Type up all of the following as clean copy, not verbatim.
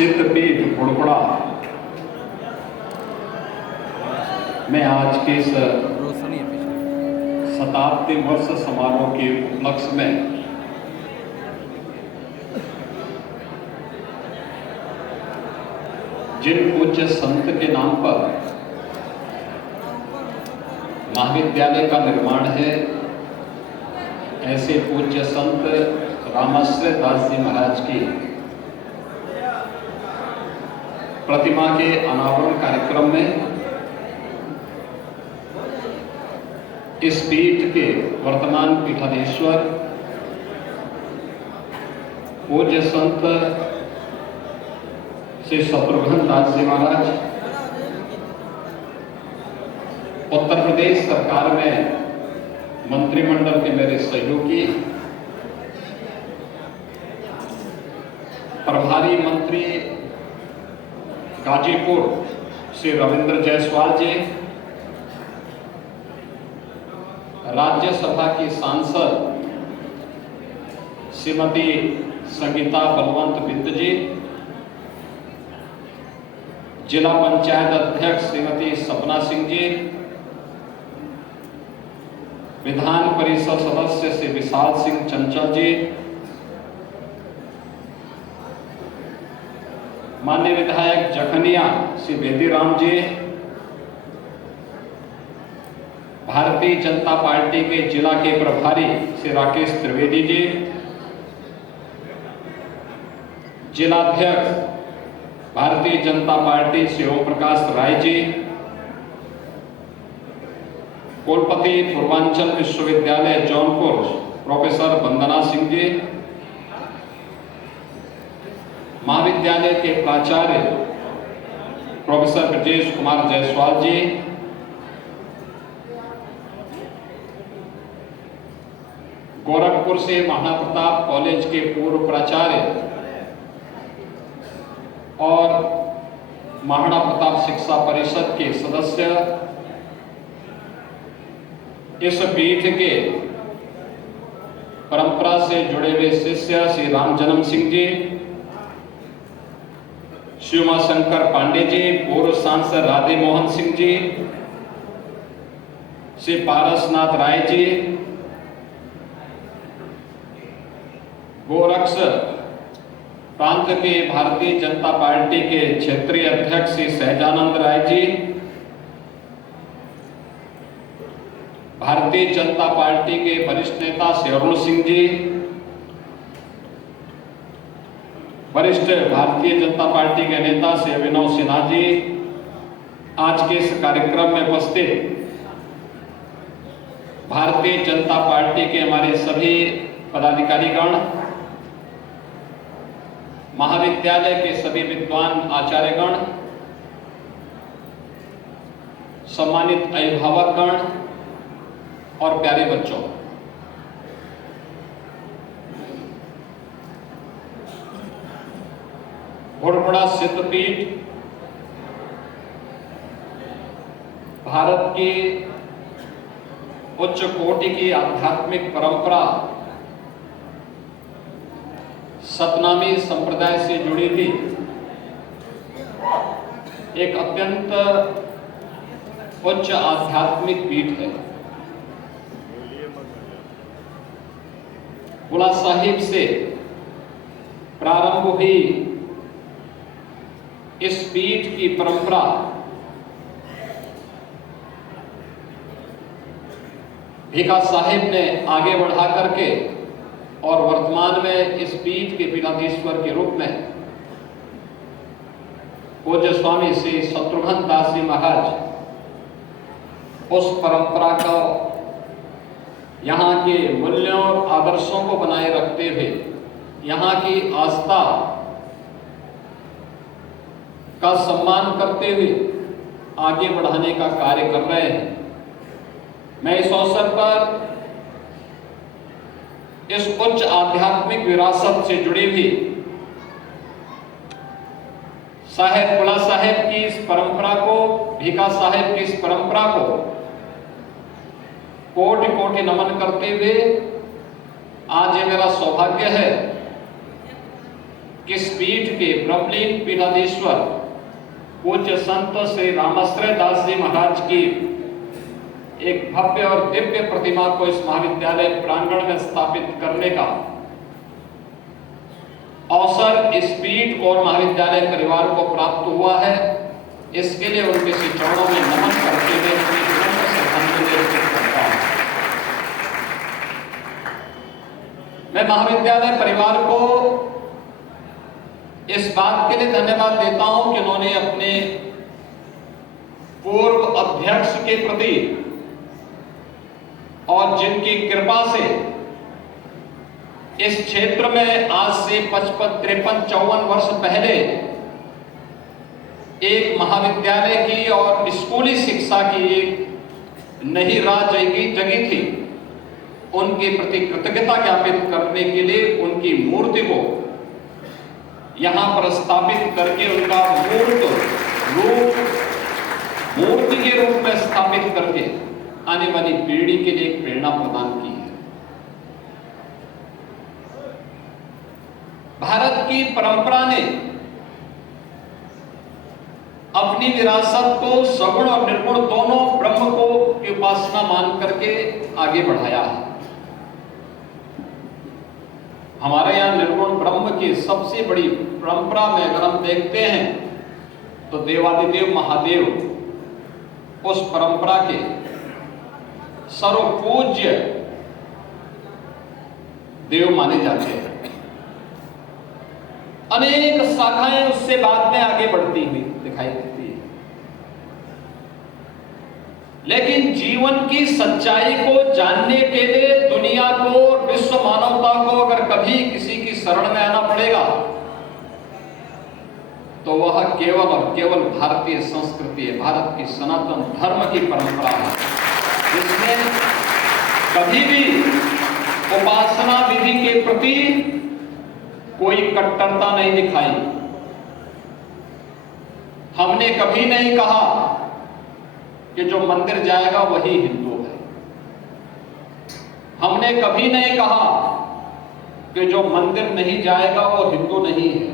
सिद्धपीठ गुड़गुड़ा में आज के इस शताब्दी वर्ष समारोह के उपलक्ष्य में जिन पूज्य संत के नाम पर महाविद्यालय का निर्माण है, ऐसे पूज्य संत रामाश्रय दास जी महाराज की प्रतिमा के अनावरण कार्यक्रम में इस पीठ के वर्तमान पीठाधीश्वर पूज्य संत श्री शत्रुघ्न दास जी महाराज, उत्तर प्रदेश सरकार में मंत्रिमंडल के मेरे सहयोगी, प्रभारी मंत्री गाजीपुर श्री रविंद्र जायसवाल जी, राज्यसभा की सांसद श्रीमती संगीता बलवंत बिंद जी, जिला पंचायत अध्यक्ष श्रीमती सपना सिंह जी, विधान परिषद सदस्य श्री विशाल सिंह चंचल जी, माननीय विधायक जखनिया श्री बेदीराम जी, भारतीय जनता पार्टी के जिला के प्रभारी श्री राकेश त्रिवेदी जी, जिलाध्यक्ष भारतीय जनता पार्टी श्री ओम प्रकाश राय जी, कुलपति पूर्वांचल विश्वविद्यालय जौनपुर प्रोफेसर वंदना सिंह जी, महाविद्यालय के प्राचार्य प्रोफेसर ब्रजेश कुमार जायसवाल जी, गोरखपुर से महाराणा प्रताप कॉलेज के पूर्व प्राचार्य और महाराणा प्रताप शिक्षा परिषद के सदस्य, इस पीठ के परंपरा से जुड़े हुए शिष्य श्री राम जन्म सिंह जी, श्री उमाशंकर पांडे जी, पूर्व सांसद राधे मोहन सिंह जी, श्री पारसनाथ राय जी, गोरक्ष प्रांत के भारतीय जनता पार्टी के क्षेत्रीय अध्यक्ष श्री सहजानंद राय जी, भारतीय जनता पार्टी के वरिष्ठ नेता श्री अरुण सिंह जी, वरिष्ठ भारतीय जनता पार्टी के नेता श्री अभिनव सिन्हा जी, आज के इस कार्यक्रम में उपस्थित भारतीय जनता पार्टी के हमारे सभी पदाधिकारीगण, महाविद्यालय के सभी विद्वान आचार्यगण, सम्मानित अभिभावकगण और प्यारे बच्चों, गुड़गुड़ा सिद्धपीठ भारत की उच्च कोटि की आध्यात्मिक परंपरा सतनामी संप्रदाय से जुड़ी थी एक अत्यंत उच्च आध्यात्मिक पीठ है। गुड़ा साहिब से प्रारंभ हुई इस पीठ की परंपरा भीखा साहिब ने आगे बढ़ा करके और वर्तमान में इस पीठ के पीठाधीश्वर के रूप में पूज्य स्वामी श्री शत्रुघ्न दास जी महाराज उस परंपरा का यहाँ के मूल्यों और आदर्शों को बनाए रखते हुए यहाँ की आस्था का सम्मान करते हुए आगे बढ़ाने का कार्य कर रहे हैं। मैं इस अवसर पर इस उच्च आध्यात्मिक विरासत से जुड़ी हुई साहेब गुड़ा साहेब की इस परंपरा को, भीखा साहेब की इस परंपरा को कोटि कोटि नमन करते हुए आज ये मेरा सौभाग्य है किस पीठ के ब्रह्मलीन पीठाधीश्वर पूज्य संत श्री रामाश्रय दास जी महाराज की एक भव्य और दिव्य प्रतिमा को इस महाविद्यालय प्रांगण में स्थापित करने का अवसर इस पीठ और महाविद्यालय परिवार को प्राप्त हुआ है। इसके लिए उनके श्री चरणों में नमन करते हुए अपनी विनम्र श्रद्धांजलि अर्पित करता हूं। मैं महाविद्यालय परिवार को इस बात के लिए धन्यवाद देता हूं कि उन्होंने अपने पूर्व अध्यक्ष के प्रति और जिनकी कृपा से इस क्षेत्र में आज से 53-54 वर्ष पहले एक महाविद्यालय की और स्कूली शिक्षा की एक नई राह जगी थी, उनके प्रति कृतज्ञता ज्ञापित करने के लिए उनकी मूर्ति को यहां पर स्थापित करके उनका मूर्ति के रूप में स्थापित करके आने वाली पीढ़ी के लिए एक प्रेरणा प्रदान की है। भारत की परंपरा ने अपनी विरासत को सगुण और निर्गुण दोनों ब्रह्म को की उपासना मान करके आगे बढ़ाया है। हमारे यहां निर्गुण ब्रह्म की सबसे बड़ी परंपरा में अगर हम देखते हैं तो देवादिदेव महादेव उस परंपरा के सर्वपूज्य देव माने जाते हैं। अनेक शाखाएं उससे बाद में आगे बढ़ती हुई दिखाई देती है, लेकिन जीवन की सच्चाई को जानने के लिए दुनिया को, विश्व मानवता को अगर कभी किसी की शरण में आना पड़ेगा तो वह केवल और केवल भारतीय संस्कृति है, भारत की सनातन धर्म की परंपरा है, जिसने कभी भी उपासना विधि के प्रति कोई कट्टरता नहीं दिखाई। हमने कभी नहीं कहा कि जो मंदिर जाएगा वही हिंदू है। हमने कभी नहीं कहा कि जो मंदिर नहीं जाएगा वो हिंदू नहीं है।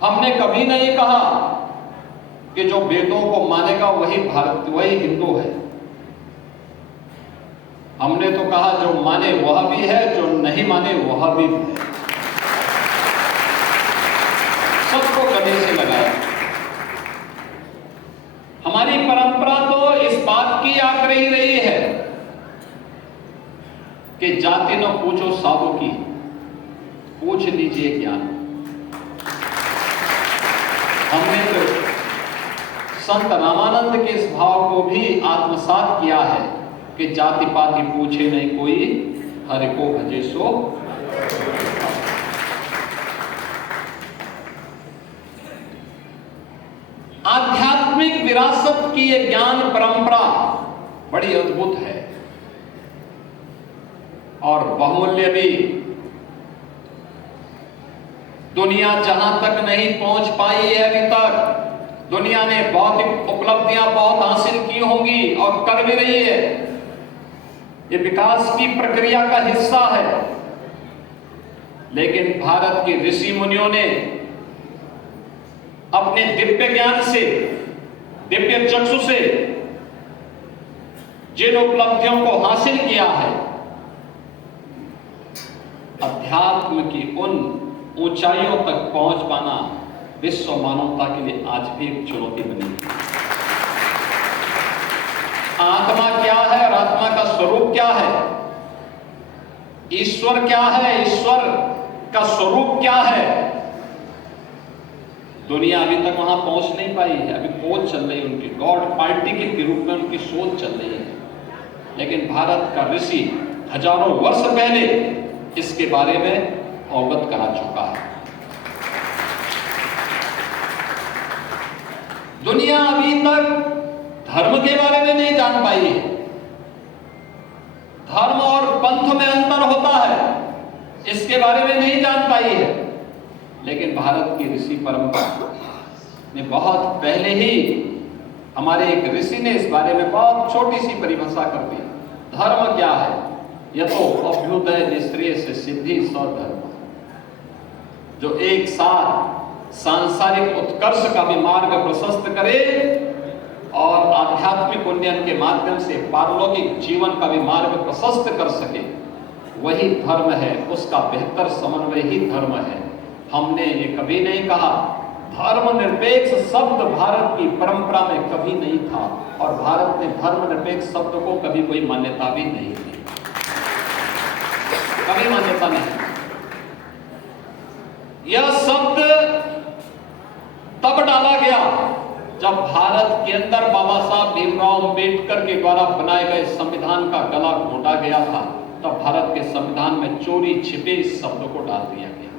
हमने कभी नहीं कहा कि जो वेदों को मानेगा वही हिंदू है। हमने तो कहा जो माने वह भी है, जो नहीं माने वह भी है। सबको गले से लगाया। हमारी परंपरा तो इस बात की आग्रही रही है कि जाति न पूछो साधु की, पूछ लीजिए ज्ञान। हमने तो संत रामानंद के इस भाव को भी आत्मसात किया है कि जाति पाति पूछे नहीं कोई, हरि को भजे सो। आध्यात्मिक विरासत की ये ज्ञान परंपरा बड़ी अद्भुत है और बहुमूल्य भी। दुनिया जहां तक नहीं पहुंच पाई है अभी तक, दुनिया ने भौतिक उपलब्धियां बहुत हासिल की होंगी और कर भी रही है। ये विकास की प्रक्रिया का हिस्सा है, लेकिन भारत के ऋषि मुनियों ने अपने दिव्य ज्ञान से, दिव्य चक्षु से जिन उपलब्धियों को हासिल किया है, अध्यात्म की उन ऊंचाइयों तक पहुंच पाना विश्व मानवता के लिए आज भी एक चुनौती बनी है। आत्मा क्या है और आत्मा का स्वरूप क्या है, ईश्वर क्या है, ईश्वर का स्वरूप क्या है, दुनिया अभी तक वहां पहुंच नहीं पाई है। अभी खोज चल रही है उनकी, गॉड पार्टी के रूप में उनकी शोध चल रही है। लेकिन भारत का ऋषि हजारों वर्ष पहले इसके बारे में अवगत करा चुका है। दुनिया अभी तक धर्म के बारे में नहीं जान पाई है। धर्म और पंथ में अंतर होता है, इसके बारे में नहीं जान पाई है। लेकिन भारत की ऋषि परंपरा ने बहुत पहले ही, हमारे एक ऋषि ने इस बारे में बहुत छोटी सी परिभाषा कर दी। धर्म क्या है? यह तो अभ्युदय निश्रेय से सिद्धि स्वधर्म। जो एक साथ सांसारिक उत्कर्ष का भी मार्ग प्रशस्त करे और आध्यात्मिक उन्नयन के माध्यम से पारलौकिक जीवन का भी मार्ग प्रशस्त कर सके, वही धर्म है, उसका बेहतर समन्वय ही धर्म है। हमने ये कभी नहीं कहा, धर्मनिरपेक्ष शब्द भारत की परंपरा में कभी नहीं था और भारत में धर्मनिरपेक्ष शब्द को कभी कोई मान्यता भी नहीं दी, कभी मान्यता नहीं। यह शब्द तब डाला गया जब भारत के अंदर बाबा साहब भीमराव अंबेडकर के द्वारा बनाए गए संविधान का गला घोंटा गया था। तब भारत के संविधान में चोरी छिपे इस शब्द को डाल दिया गया।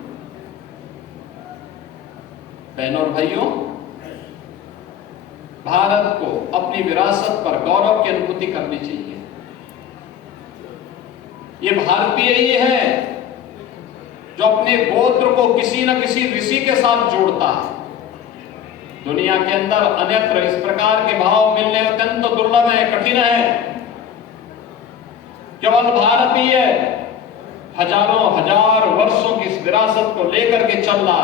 बहनों और भाइयों, भारत को अपनी विरासत पर गौरव की अनुभूति करनी चाहिए। ये भारतीय ही है जो अपने गोत्र को किसी न किसी ऋषि के साथ जोड़ता है। दुनिया के अंदर अन्यत्र इस प्रकार के भाव मिलने अत्यंत दुर्लभ है, कठिन है। केवल भारत ही है हजारों हजार वर्षों की इस विरासत को लेकर के चल रहा है।